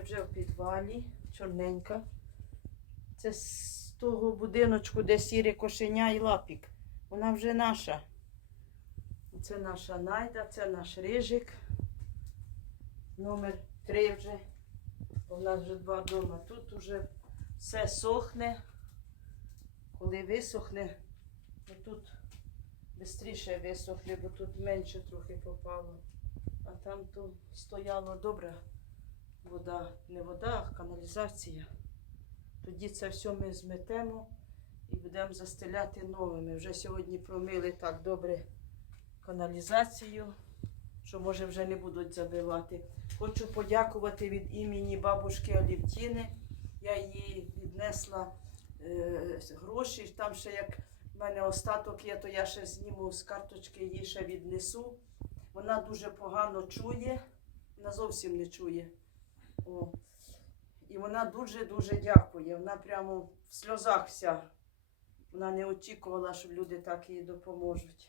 ми вже в підвалі, чорненька. Це з того будиночку, де сіре кошеня і лапік. Вона вже наша. Це наша найда, це наш рижик. Номер три вже. У нас вже два дома. Тут вже все сохне. Коли висохне, то тут швидше висохне, бо тут менше трохи попало. А там то стояла добра вода, не вода, а каналізація. Тоді це все ми зметемо і будемо застеляти новими. Вже сьогодні промили так добре каналізацію, що може вже не будуть забивати. Хочу подякувати від імені бабушки Алівтіни. Я їй віднесла е, гроші. Там ще як в мене остаток є, то я ще зніму з карточки, їй ще віднесу. Вона дуже погано чує, вона зовсім не чує. О. І вона дуже-дуже дякує. Вона прямо в сльозах вся. Вона не очікувала, що люди так їй допоможуть.